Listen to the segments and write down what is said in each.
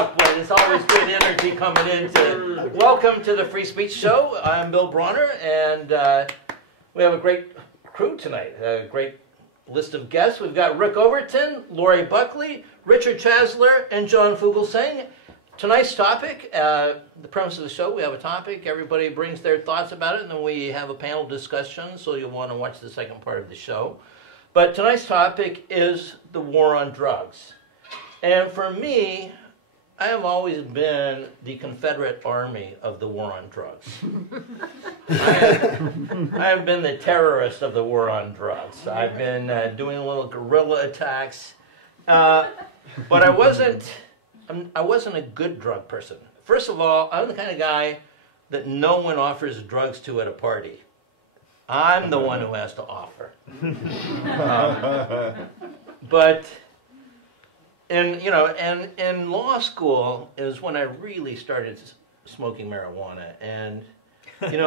up, but it's always good energy coming in. Welcome to the Free Speech Show. I'm Bill Bronner, and we have a great crew tonight, a great list of guests. We've got Rick Overton, Lori Buckley, Richard Chasler, and John Fugelsang. Tonight's topic, the premise of the show, we have a topic, everybody brings their thoughts about it, and then we have a panel discussion, so you'll want to watch the second part of the show. But tonight's topic is the war on drugs. And for me, I have always been the Confederate Army of the war on drugs. I have been the terrorist of the war on drugs. I've been doing little guerrilla attacks, but I wasn't a good drug person. First of all, I'm the kind of guy that no one offers drugs to at a party. I'm the one who has to offer. But in law school is when I really started smoking marijuana, and it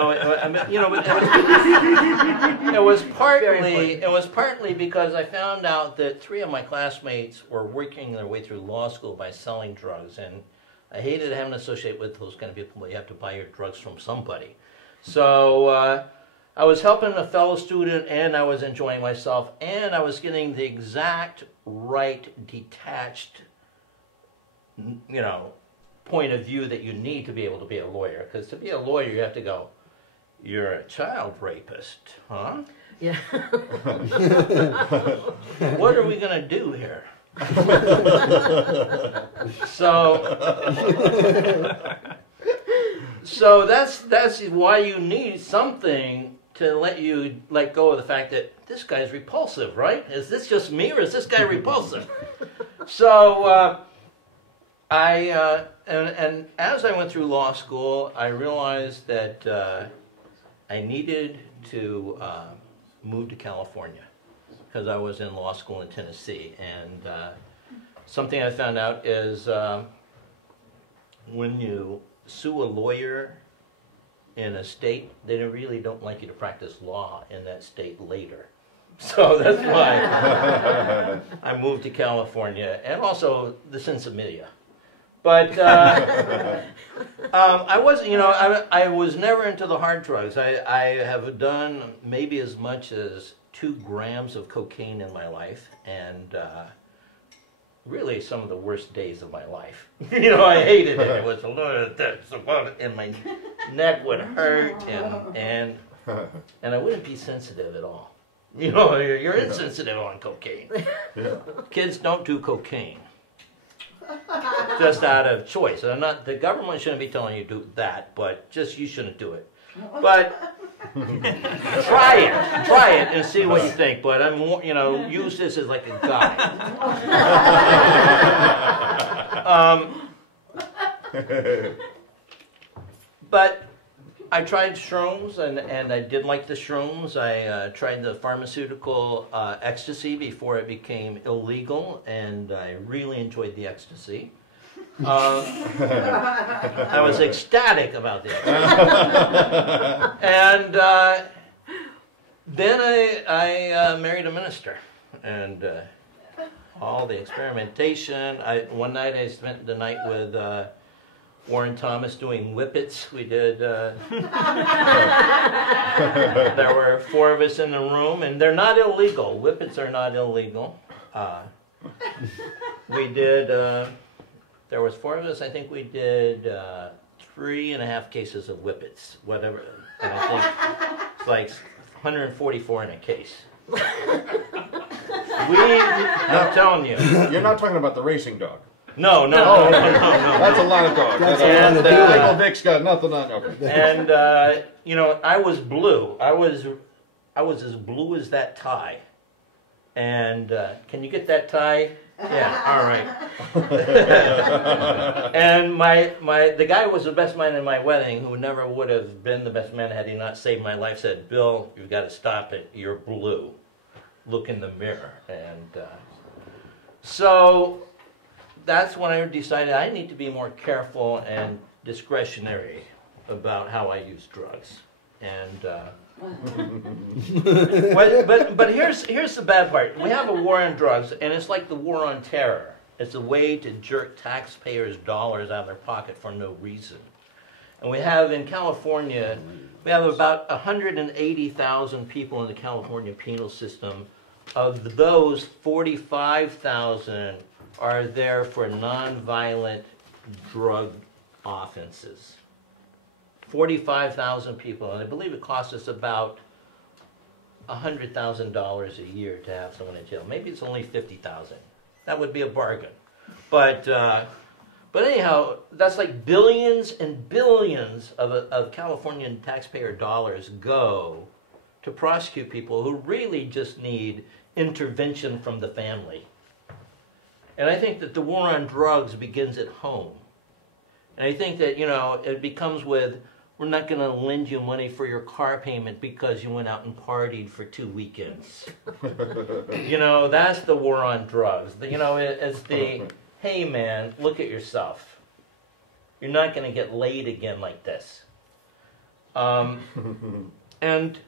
was partly because I found out that 3 of my classmates were working their way through law school by selling drugs, and I hated having to associate with those kind of people where you have to buy your drugs from somebody. So I was helping a fellow student, and I was enjoying myself, and I was getting the exact right, detached, point of view that you need to be able to be a lawyer. Because to be a lawyer, you have to go, you're a child rapist, huh? Yeah. What are we going to do here? So that's why you need something to let you let go of the fact that this guy's repulsive, right? Is this just me, or is this guy repulsive? So and as I went through law school, I realized that I needed to move to California because I was in law school in Tennessee, and something I found out is when you sue a lawyer in a state, they really don't like you to practice law in that state later. So that's why I moved to California, and also the sense of media. But I wasn't, I was never into the hard drugs. I have done maybe as much as 2 grams of cocaine in my life, and really some of the worst days of my life. I hated it. It was a lot of this, and my neck would hurt, and I wouldn't be sensitive at all. You're insensitive on cocaine. Yeah. Kids don't do cocaine just out of choice. The government shouldn't be telling you to do that, but just you shouldn't do it. But try it and see what you think. But use this as like a guide. But I tried shrooms, and I did like the shrooms. I tried the pharmaceutical ecstasy before it became illegal, and I really enjoyed the ecstasy. I was ecstatic about the ecstasy. And then I married a minister, and all the experimentation. One night I spent the night with Warren Thomas doing whippets. We did, there were 4 of us in the room, and they're not illegal. Whippets are not illegal. We did, there was 4 of us, I think we did 3.5 cases of whippets, whatever. And I think it's like 144 in a case. I'm telling you. You're not talking about the racing dog. No. That's a lot of dogs. And Michael Vick's got nothing on. Okay. And I was blue. I was as blue as that tie. And can you get that tie? Yeah. All right. And the guy who was the best man in my wedding, who never would have been the best man had he not saved my life, said, "Bill, you've got to stop it. You're blue. Look in the mirror." And so that's when I decided I need to be more careful and discretionary about how I use drugs. And but here's the bad part. We have a war on drugs, and it's like the war on terror. It's a way to jerk taxpayers' dollars out of their pocket for no reason. And we have in California, we have about 180,000 people in the California penal system. Of those, 45,000 are there for nonviolent drug offenses. 45,000 people, and I believe it costs us about $100,000 a year to have someone in jail. Maybe it's only 50,000. That would be a bargain. But anyhow, that's like billions and billions of Californian taxpayer dollars go to prosecute people who really just need intervention from the family. And I think that the war on drugs begins at home. And I think that, it becomes with, we're not going to lend you money for your car payment because you went out and partied for 2 weekends. That's the war on drugs. It's the, hey man, look at yourself. You're not going to get laid again like this. And,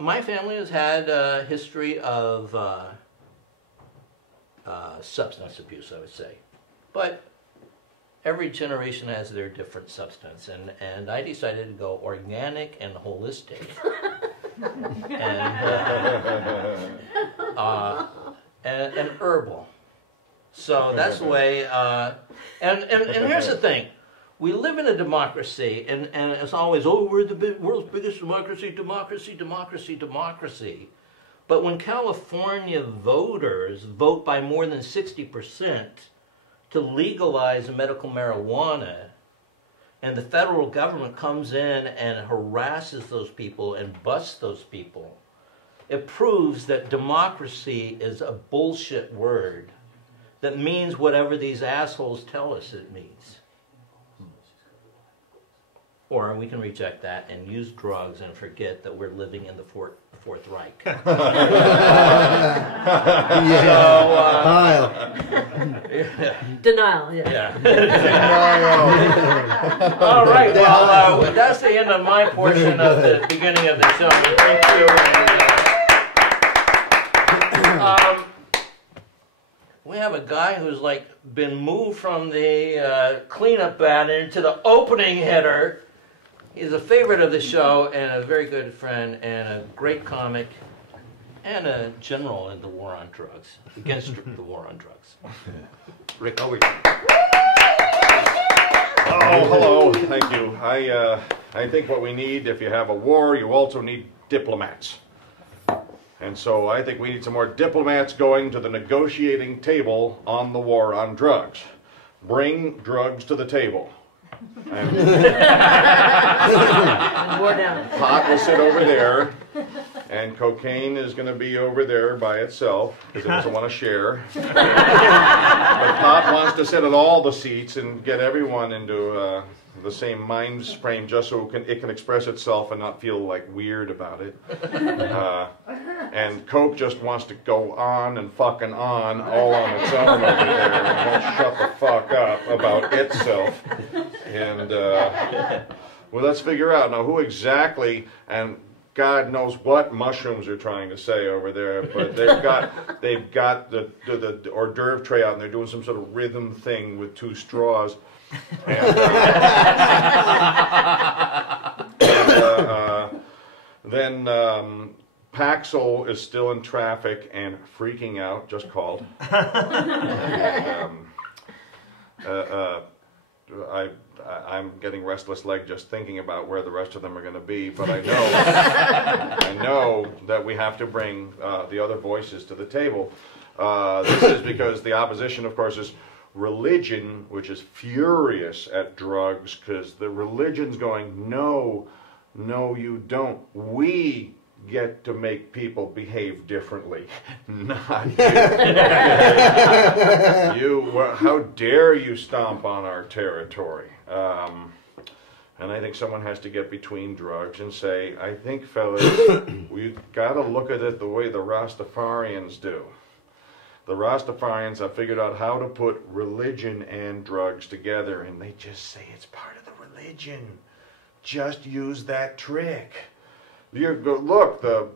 my family has had a history of substance abuse, I would say. But every generation has their different substance, and I decided to go organic and holistic, and herbal. So that's the way. And here's the thing: we live in a democracy, and it's always, we're the world's biggest democracy, democracy, democracy, democracy. But when California voters vote by more than 60%. To legalize medical marijuana, and the federal government comes in and harasses those people and busts those people, it proves that democracy is a bullshit word that means whatever these assholes tell us it means. Or we can reject that and use drugs and forget that we're living in the Fourth Reich. Denial, yeah. All right, well, that's the end of my portion of the beginning of the show. Thank you. We have a guy who's been moved from the cleanup batter into the opening hitter. He's a favorite of the show and a very good friend and a great comic and a general in the war on drugs, against the war on drugs. Rick, over to you. Oh, hello. Thank you. I think what we need, if you have a war, you also need diplomats. And so I think we need some more diplomats going to the negotiating table on the war on drugs. Bring drugs to the table. And pot will sit over there, and cocaine is going to be over there by itself because it doesn't want to share. But pot wants to sit at all the seats and get everyone into the same mind frame just so it can express itself and not feel weird about it. And coke just wants to go on and fucking on all on its own over there and won't shut the fuck up about itself. And well, let's figure out now who exactly, and God knows what mushrooms are trying to say over there, but they've got the hors d'oeuvre tray out and they're doing some sort of rhythm thing with 2 straws. And then Paxil is still in traffic and freaking out, just called. And, I'm getting restless leg just thinking about where the rest of them are going to be, but I know that we have to bring the other voices to the table. This is because the opposition, of course, is religion, which is furious at drugs because the religion's going, no, you don't. We get to make people behave differently, not you. How dare you stomp on our territory? And I think someone has to get between drugs and say, I think, fellas, we've got to look at it the way the Rastafarians do. The Rastafarians have figured out how to put religion and drugs together, and they just say it's part of the religion. Just use that trick. You go, look, the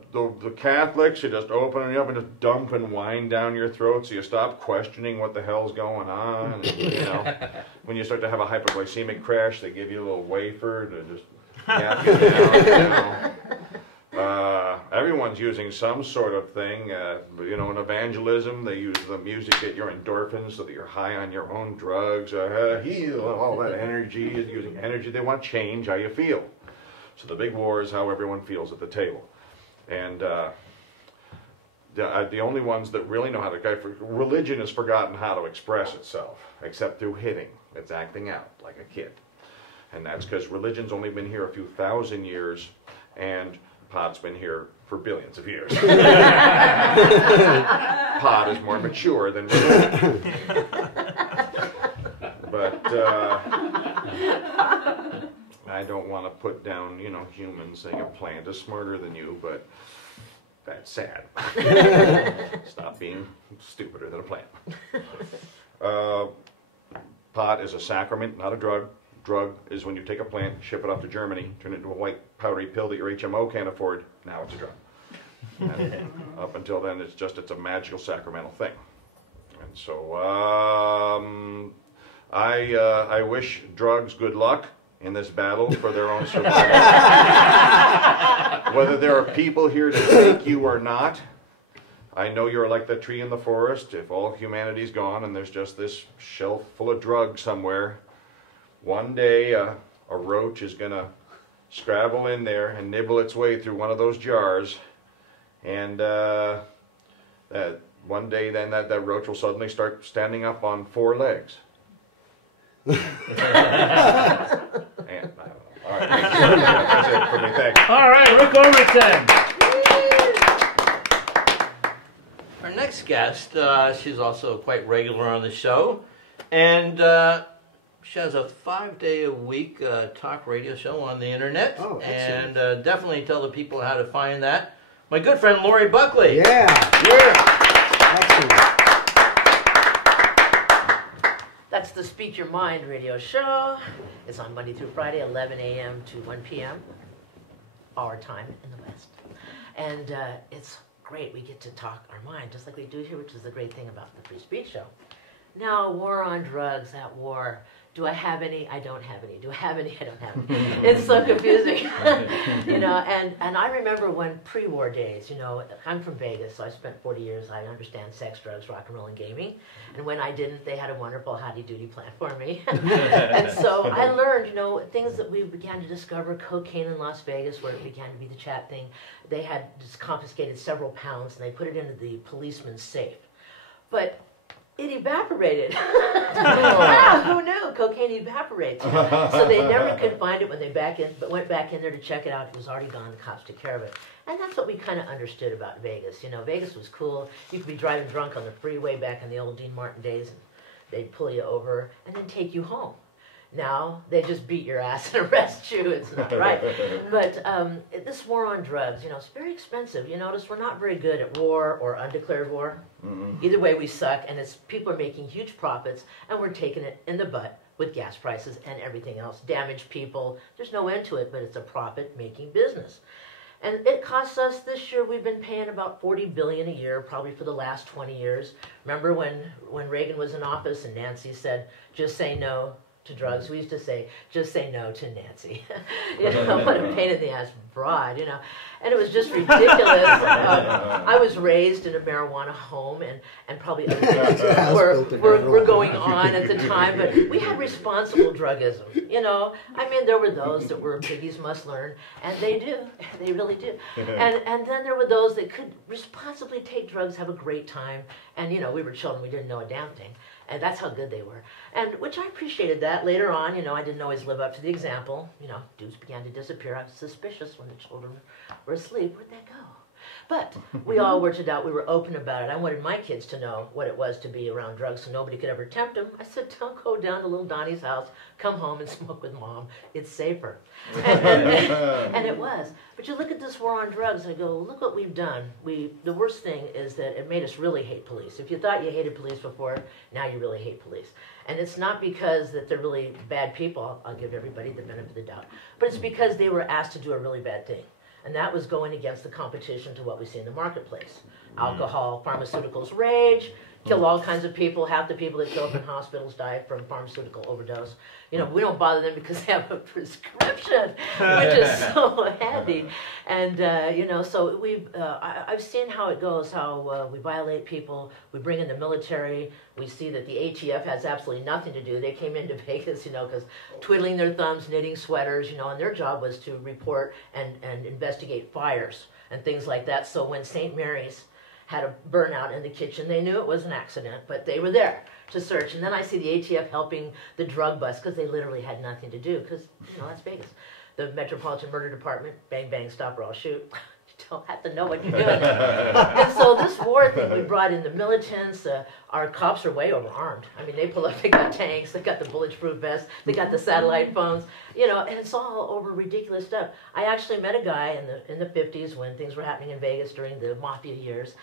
Catholics are just opening up and just dumping wine down your throat, so you stop questioning what the hell's going on. And, you know, when you start to have a hypoglycemic crash, they give you a little wafer to just yap you down. You know. Everyone's using some sort of thing. You know, in evangelism, they use the music to get your endorphins so that you're high on your own drugs. Heal, all that energy is using energy. They want change, how you feel. So the big war is how everyone feels at the table. And the only ones that really know how to, religion has forgotten how to express itself, except through hitting. It's acting out like a kid. And that's because religion's only been here a few thousand years, and pot's been here for billions of years. Pot is more mature than religion. But I don't want to put down, you know, humans saying a plant is smarter than you, but that's sad. Stop being stupider than a plant. Pot is a sacrament, not a drug. Drug is when you take a plant, ship it off to Germany, turn it into a white powdery pill that your HMO can't afford. Now it's a drug. And up until then, it's a magical sacramental thing. And so I wish drugs good luck in this battle for their own survival. Whether there are people here to take you or not, I know you're like the tree in the forest. If all humanity's gone and there's just this shelf full of drugs somewhere, one day a roach is going to scrabble in there and nibble its way through one of those jars, and that one day then that roach will suddenly start standing up on 4 legs. And, I don't know. All right, that's it for me. Thanks. All right, Rick Overton. Our next guest, she's also quite regular on the show, and she has a 5-day-a-week talk radio show on the internet. Oh, excellent. And definitely tell the people how to find that. My good friend Lori Buckley. Yeah. Excellent. That's the Speak Your Mind radio show. It's on Monday through Friday, 11 a.m. to 1 p.m. our time in the West. And it's great. We get to talk our mind, just like we do here, which is the great thing about the Free Speech Show. Now, war on drugs, that war. Do I have any? I don't have any. Do I have any? I don't have any. It's so confusing. You know, and I remember when pre-war days, you know, I'm from Vegas, so I spent 40 years. I understand sex, drugs, rock and roll, and gaming. And when I didn't, they had a wonderful howdy-doody plan for me. And so I learned, you know, things that we began to discover, cocaine in Las Vegas, where it began to be the chat thing. They had just confiscated several pounds, and they put it into the policeman's safe. But it evaporated. Who knew? Cocaine evaporates. So they never could find it when they went back in there to check it out. It was already gone. The cops took care of it. And that's what we kind of understood about Vegas. You know, Vegas was cool. You could be driving drunk on the freeway back in the old Dean Martin days, and they'd pull you over and then take you home. Now, they just beat your ass and arrest you. It's not right. But this war on drugs, you know, it's very expensive. You notice we're not very good at war or undeclared war. Mm-hmm. Either way, we suck, and people are making huge profits, and we're taking it in the butt with gas prices and everything else. Damaged people. There's no end to it, but it's a profit-making business. And it costs us, this year, we've been paying about $40 billion a year, probably for the last 20 years. Remember when Reagan was in office and Nancy said, just say no to drugs? We used to say, just say no to Nancy. You know, what a pain in the ass broad, you know. And it was just ridiculous. I was raised in a marijuana home, and probably other things were going on at the time, but we had responsible drugism, you know. I mean, there were those that were piggies must learn, and they do. They really do. And then there were those that could responsibly take drugs, have a great time, and, you know, we were children, we didn't know a damn thing. And that's how good they were. And which I appreciated that. Later on, you know, I didn't always live up to the example. You know, dudes began to disappear. I was suspicious when the children were asleep. Where'd they go? But we all worked it out. We were open about it. I wanted my kids to know what it was to be around drugs so nobody could ever tempt them. I said, don't go down to little Donnie's house. Come home and smoke with Mom. It's safer. And it was. But you look at this war on drugs, I go, look what we've done. The worst thing is that it made us really hate police. If you thought you hated police before, now you really hate police. And it's not because that they're really bad people. I'll give everybody the benefit of the doubt. But it's because they were asked to do a really bad thing. And that was going against the competition to what we see in the marketplace. Alcohol, pharmaceuticals rage, kill all kinds of people. Half the people that show up in hospitals die from pharmaceutical overdose. You know, we don't bother them because they have a prescription, which is so handy. And, you know, so I've seen how it goes, how we violate people, we bring in the military, we see that the ATF has absolutely nothing to do. They came into Vegas, you know, because twiddling their thumbs, knitting sweaters, you know, and their job was to report and investigate fires and things like that. So when St. Mary's had a burnout in the kitchen, they knew it was an accident, but they were there to search. And then I see the ATF helping the drug bust because they literally had nothing to do because, you know, that's Vegas. The Metropolitan Murder Department, bang, bang, stop or I'll shoot. You don't have to know what you're doing. And so this war thing, we brought in the militants. Our cops are way overarmed. I mean, they pull up, they got tanks, they got the bulletproof vests, they got the satellite phones, you know, and it's all over ridiculous stuff. I actually met a guy in the 50s when things were happening in Vegas during the mafia years.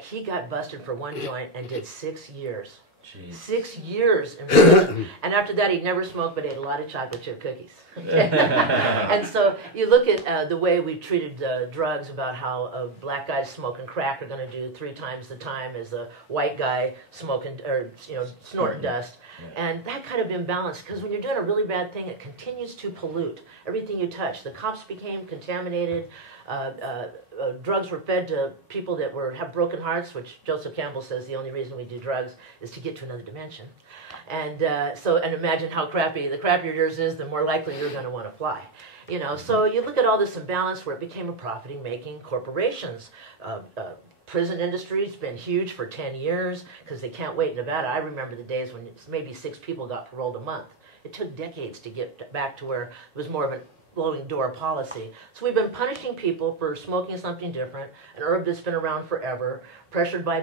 He got busted for one joint and did 6 years. Jeez. 6 years in prison. And after that, he never smoked but ate a lot of chocolate chip cookies. And so you look at the way we treated drugs, about how black guys smoking crack are going to do 3 times the time as a white guy smoking or, you know, snorting dust. And that kind of imbalance, because when you're doing a really bad thing, it continues to pollute everything you touch. The cops became contaminated. Drugs were fed to people that have broken hearts, which Joseph Campbell says the only reason we do drugs is to get to another dimension. And and imagine how crappy, the crappier yours is, the more likely you're going to want to fly. You know, so you look at all this imbalance where it became a profiting-making corporations. Prison industry's been huge for 10 years because they can't wait in Nevada. I remember the days when maybe 6 people got paroled a month. It took decades to get back to where it was more of a blowing door policy. So we've been punishing people for smoking something different, an herb that's been around forever, pressured by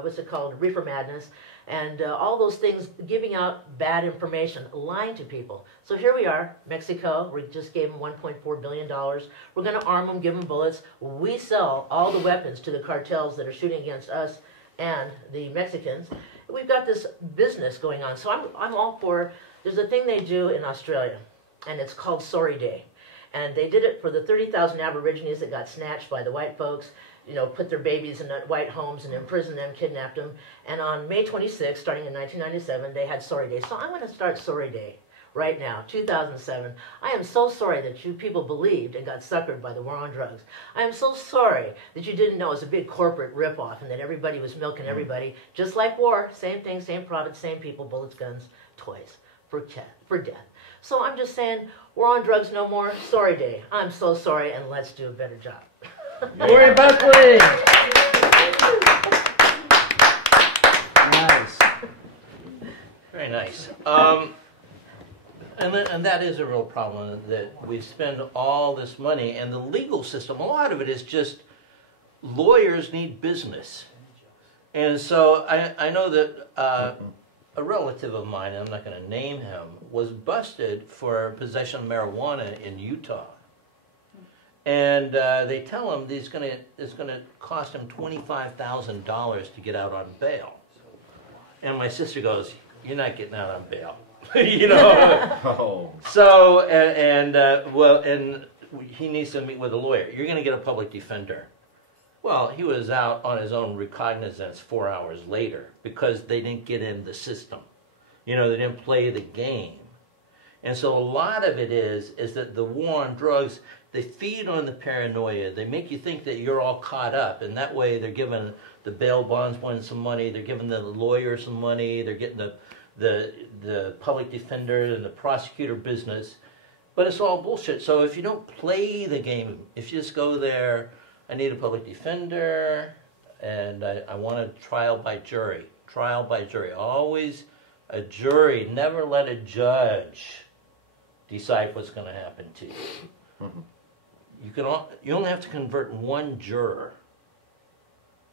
what's it called, reefer madness, and all those things, giving out bad information, lying to people. So here we are, Mexico, we just gave them $1.4 billion. We're going to arm them, give them bullets. We sell all the weapons to the cartels that are shooting against us and the Mexicans. We've got this business going on. So I'm all for, there's a thing they do in Australia, and it's called Sorry Day. And they did it for the 30,000 Aborigines that got snatched by the white folks, you know, put their babies in white homes and imprisoned them, kidnapped them. And on May 26th, starting in 1997, they had Sorry Day. So I'm going to start Sorry Day right now, 2007. I am so sorry that you people believed and got suckered by the war on drugs. I am so sorry that you didn't know it was a big corporate ripoff and that everybody was milking everybody. Just like war, same thing, same profit, same people, bullets, guns, toys, for death. So I'm just saying, war on drugs no more, Sorry Day. I'm so sorry, and let's do a better job. Lori Buckley! Nice. Very nice. And that is a real problem, that we spend all this money, and the legal system, a lot of it is just lawyers need business. And so I know that a relative of mine, I'm not going to name him, was busted for possession of marijuana in Utah. And they tell him it's going to cost him $25,000 to get out on bail. And my sister goes, "You're not getting out on bail." You know. Oh. So and he needs to meet with a lawyer. You're going to get a public defender. Well, he was out on his own recognizance 4 hours later because they didn't get in the system. You know, they didn't play the game. And so a lot of it is that the war on drugs, they feed on the paranoia. They make you think that you're all caught up, and that way they're giving the bail bondsman some money, they're giving the lawyer some money, they're getting the public defender and the prosecutor business. But it's all bullshit. So if you don't play the game, if you just go there, I need a public defender, and I want a trial by jury. Trial by jury. Always a jury. Never let a judge decide what's going to happen to you. Mm-hmm. You only have to convert one juror.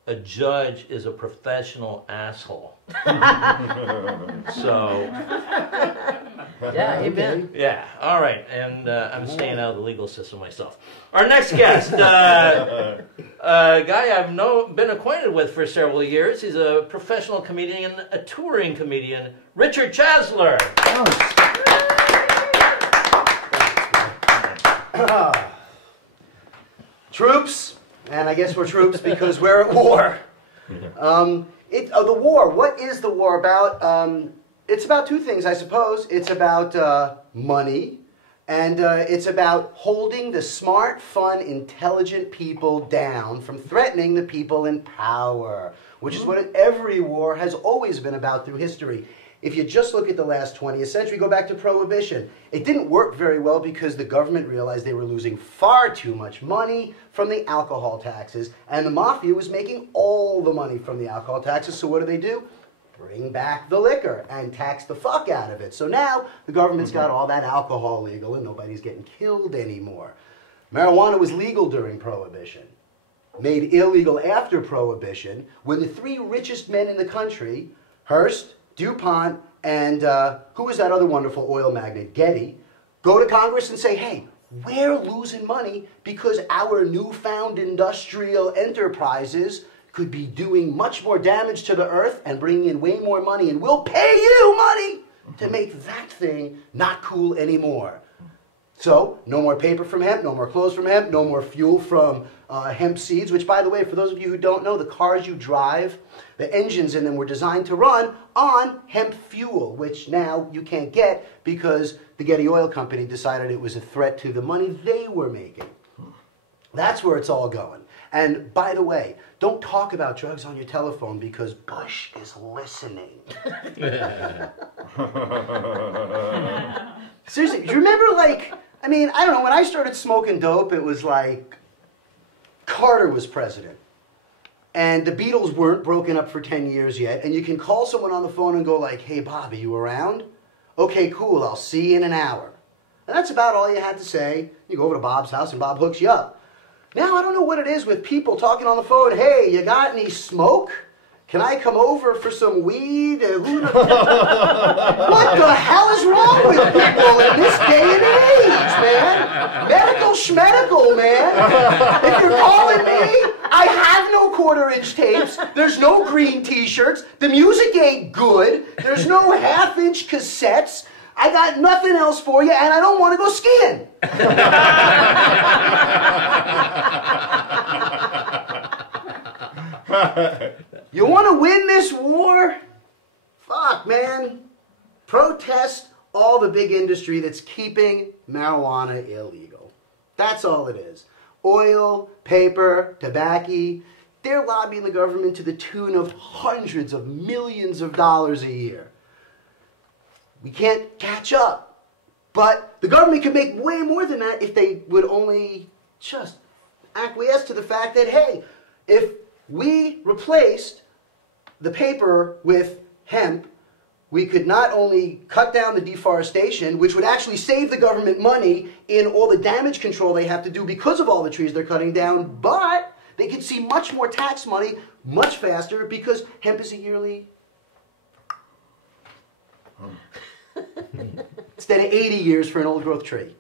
A judge is a professional asshole. So, Yeah, amen. yeah, all right, and I'm staying out of the legal system myself. Our next guest, a guy I've been acquainted with for several years. He's a professional comedian, a touring comedian, Richard Chasler. Troops, and I guess we're troops because we're at war. The war, what is the war about? It's about two things, I suppose. It's about money, and it's about holding the smart, fun, intelligent people down from threatening the people in power, which is what every war has always been about through history. If you just look at the last 20th century, go back to Prohibition. It didn't work very well because the government realized they were losing far too much money from the alcohol taxes, and the mafia was making all the money from the alcohol taxes. So what do? Bring back the liquor and tax the fuck out of it. So now the government's got all that alcohol legal and nobody's getting killed anymore. Marijuana was legal during Prohibition, made illegal after Prohibition, when the three richest men in the country, Hearst, DuPont, and who was that other wonderful oil magnate, Getty, go to Congress and say, hey, we're losing money because our newfound industrial enterprises could be doing much more damage to the earth and bringing in way more money, and we'll pay you money to make that thing not cool anymore. So, no more paper from hemp, no more clothes from hemp, no more fuel from hemp seeds, which, by the way, for those of you who don't know, the cars you drive, the engines in them were designed to run on hemp fuel, which now you can't get because the Getty Oil Company decided it was a threat to the money they were making. That's where it's all going. And by the way, don't talk about drugs on your telephone because Bush is listening. Seriously, do you remember, like, I mean, I don't know, when I started smoking dope, it was like Carter was president. And the Beatles weren't broken up for 10 years yet. And you can call someone on the phone and go like, hey, Bob, are you around? Okay, cool, I'll see you in an hour. And that's about all you had to say. You go over to Bob's house and Bob hooks you up. Now, I don't know what it is with people talking on the phone. Hey, you got any smoke? Can I come over for some weed? What the hell is wrong with people in this day and age, man? Medical schmedical, man. If you're calling me, I have no quarter-inch tapes. There's no green t-shirts. The music ain't good. There's no half-inch cassettes. I got nothing else for you, and I don't want to go skiing. You want to win this war? Fuck, man. Protest all the big industry that's keeping marijuana illegal. That's all it is. Oil, paper, tobacco, they're lobbying the government to the tune of hundreds of millions of dollars a year. We can't catch up. But the government could make way more than that if they would only just acquiesce to the fact that, hey, if we replaced the paper with hemp, we could not only cut down the deforestation, which would actually save the government money in all the damage control they have to do because of all the trees they're cutting down, but they could see much more tax money much faster because hemp is a yearly... instead of 80 years for an old growth tree.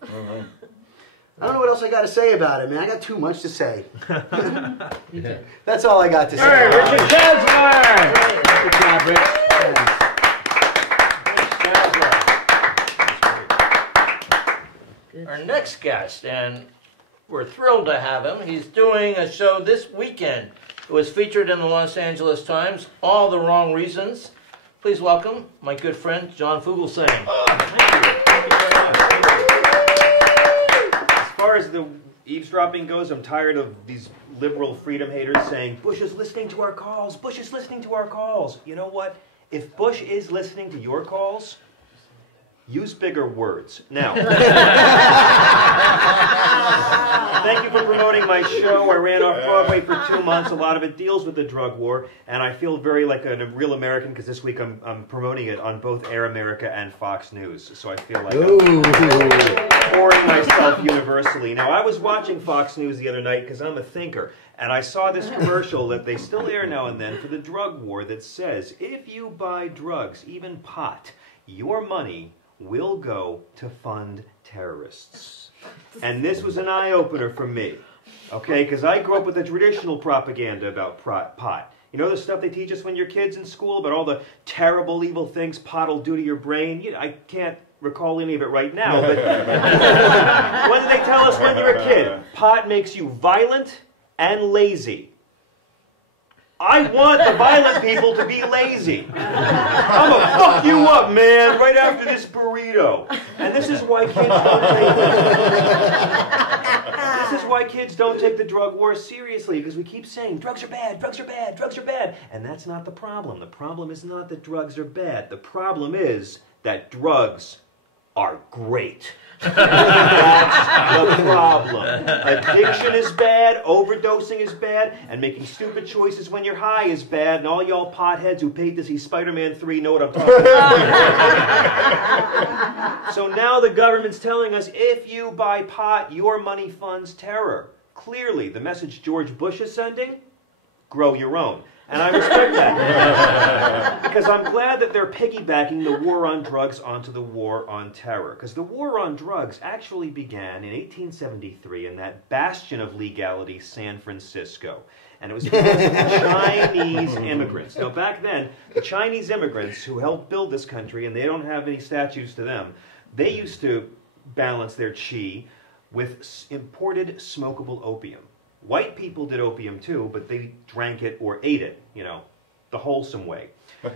I don't know what else I got to say about it, man. I got too much to say. That's all I got to say. Hey, Richard Kasler! Good job, Rich. Our next guest, and we're thrilled to have him. He's doing a show this weekend. It was featured in the Los Angeles Times, All the Wrong Reasons. Please welcome my good friend, John Fugelsang. Thank you very much. As far as the eavesdropping goes, I'm tired of these liberal freedom haters saying, Bush is listening to our calls, Bush is listening to our calls. You know what? If Bush is listening to your calls, use bigger words. Now, thank you for promoting my show. I ran off Broadway for 2 months. A lot of it deals with the drug war, and I feel very like a real American because this week I'm promoting it on both Air America and Fox News. So I feel like I'm pouring myself universally. Now, I was watching Fox News the other night because I'm a thinker, and I saw this commercial that they still air now and then for the drug war that says, if you buy drugs, even pot, your money will go to fund terrorists. And this was an eye-opener for me, okay? Because I grew up with the traditional propaganda about pot. You know the stuff they teach us when you're kids in school about all the terrible, evil things pot will do to your brain? I can't recall any of it right now, but when did they tell us when you were a kid? Pot makes you violent and lazy. I want the violent people to be lazy. I'm gonna fuck you up, man, right after this burrito. And this is why kids don't take the drug war seriously, because we keep saying drugs are bad, drugs are bad, drugs are bad. And that's not the problem. The problem is not that drugs are bad. The problem is that drugs are great. That's the problem. Addiction is bad, overdosing is bad, and making stupid choices when you're high is bad, and all y'all potheads who paid to see Spider-Man 3 know what I'm talking about. So now the government's telling us, if you buy pot, your money funds terror. Clearly, the message George Bush is sending, grow your own. And I respect that. Because I'm glad that they're piggybacking the war on drugs onto the war on terror. Because the war on drugs actually began in 1873 in that bastion of legality, San Francisco. And it was because of the Chinese immigrants. Now back then, the Chinese immigrants who helped build this country, and they don't have any statues to them, they used to balance their chi with imported smokable opium. White people did opium too, but they drank it or ate it, you know, the wholesome way. So, in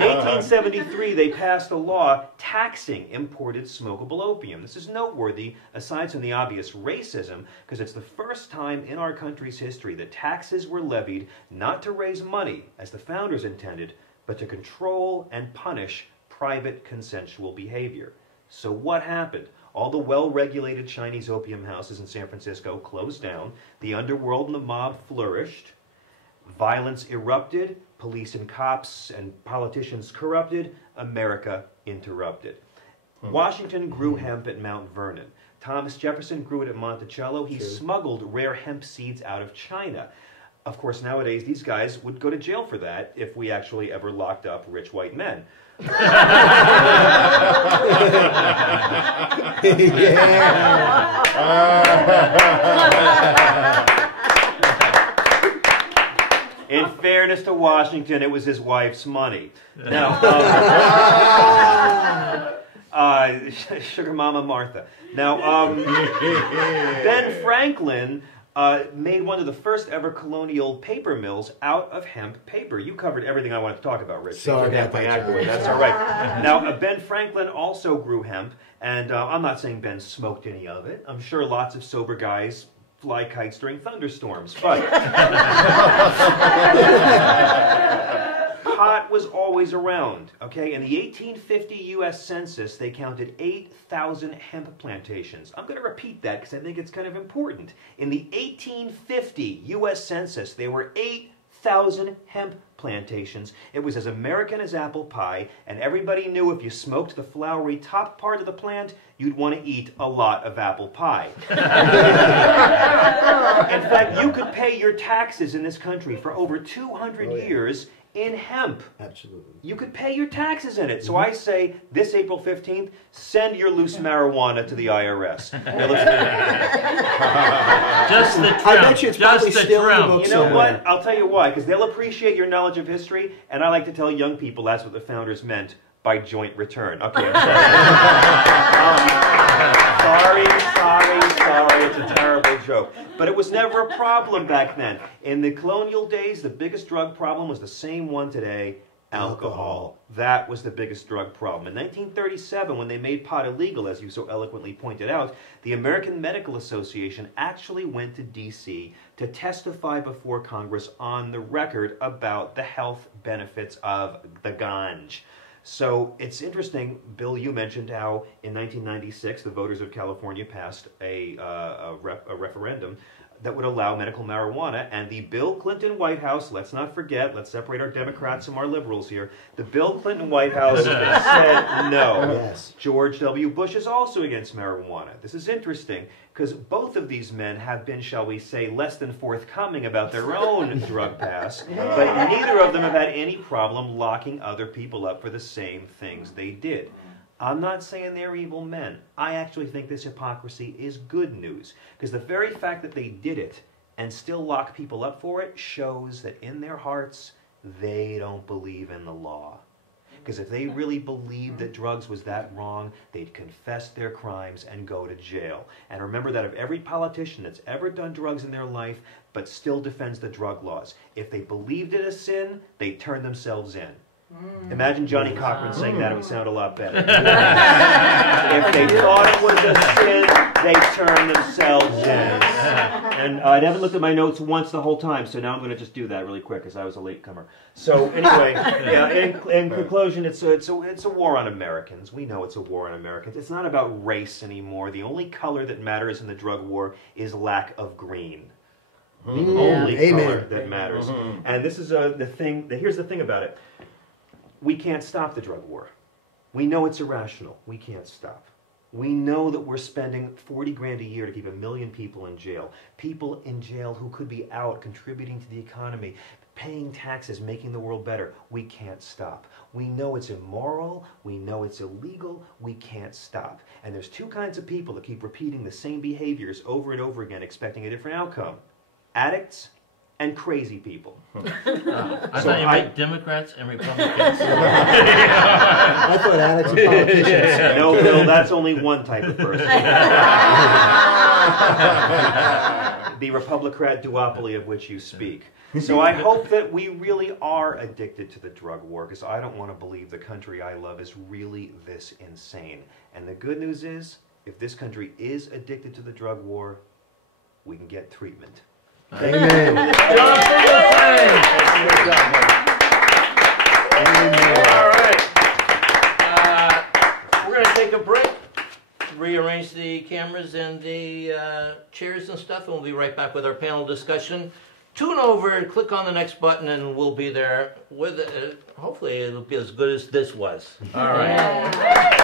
1873, they passed a law taxing imported smokable opium. This is noteworthy, aside from the obvious racism, because it's the first time in our country's history that taxes were levied not to raise money, as the founders intended, but to control and punish private consensual behavior. So what happened? All the well-regulated Chinese opium houses in San Francisco closed down, the underworld and the mob flourished, violence erupted, police and cops and politicians corrupted, America interrupted. Washington grew hemp at Mount Vernon. Thomas Jefferson grew it at Monticello. He smuggled rare hemp seeds out of China. Of course, nowadays, these guys would go to jail for that if we actually ever locked up rich white men. In fairness to Washington, it was his wife's money. Now, Sugar Mama Martha. Now, Ben Franklin made one of the first ever colonial paper mills out of hemp paper. You covered everything I wanted to talk about, Rich. Sorry about that. That's all right. Now, Ben Franklin also grew hemp, and I'm not saying Ben smoked any of it. I'm sure lots of sober guys fly kites during thunderstorms, but pot was always around, okay? In the 1850 U.S. Census, they counted 8,000 hemp plantations. I'm going to repeat that because I think it's kind of important. In the 1850 U.S. Census, there were 8,000 hemp plantations. It was as American as apple pie, and everybody knew if you smoked the flowery top part of the plant, you'd want to eat a lot of apple pie. In fact, you could pay your taxes in this country for over 200 years in hemp. Absolutely. You could pay your taxes in it. So I say, this April 15th, send your loose marijuana to the IRS. Now, Just the trim. I bet you it's probably still in the book you know somewhere. what? I'll tell you why. Because they'll appreciate your knowledge of history, and I like to tell young people that's what the founders meant by joint return. Okay, I'm sorry. It's a terrible joke. But it was never a problem back then. In the colonial days, the biggest drug problem was the same one today, alcohol. That was the biggest drug problem. In 1937, when they made pot illegal, as you so eloquently pointed out, the American Medical Association actually went to D.C. to testify before Congress on the record about the health benefits of the ganj. So it's interesting, Bill, you mentioned how in 1996 the voters of California passed a referendum that would allow medical marijuana, and the Bill Clinton White House, let's not forget, let's separate our Democrats from our liberals here, the Bill Clinton White House said no. Yes. George W. Bush is also against marijuana. This is interesting, because both of these men have been, shall we say, less than forthcoming about their own drug pass, but neither of them have had any problem locking other people up for the same things they did. I'm not saying they're evil men. I actually think this hypocrisy is good news, because the very fact that they did it and still lock people up for it shows that in their hearts, they don't believe in the law. Because if they really believed that drugs was that wrong, they'd confess their crimes and go to jail. And remember that of every politician that's ever done drugs in their life but still defends the drug laws, if they believed it a sin, they turn themselves in. Imagine Johnny Cochran saying that, it would sound a lot better. If they thought it was a sin, they turn themselves in. And I haven't looked at my notes once the whole time, so now I'm going to just do that really quick because I was a latecomer. So anyway, yeah, in conclusion, it's a war on Americans. We know it's a war on Americans. It's not about race anymore. The only color that matters in the drug war is lack of green. The only color that matters. And this is the thing. Here's the thing about it. We can't stop the drug war. We know it's irrational. We can't stop. We know that we're spending 40 grand a year to keep 1 million people in jail. People in jail who could be out contributing to the economy, paying taxes, making the world better. We can't stop. We know it's immoral. We know it's illegal. We can't stop. And there's two kinds of people that keep repeating the same behaviors over and over again, expecting a different outcome. Addicts and crazy people. I thought you meant Democrats and Republicans. I thought addicts and politicians. No, Bill, that's only one type of person. The Republicrat duopoly of which you speak. So I hope that we really are addicted to the drug war, because I don't want to believe the country I love is really this insane. And the good news is, if this country is addicted to the drug war, we can get treatment. Amen. John Fugelsang. All right. We're going to take a break, rearrange the cameras and the chairs and stuff, and we'll be right back with our panel discussion. Tune over and click on the next button, and we'll be there with hopefully it'll be as good as this was. All right.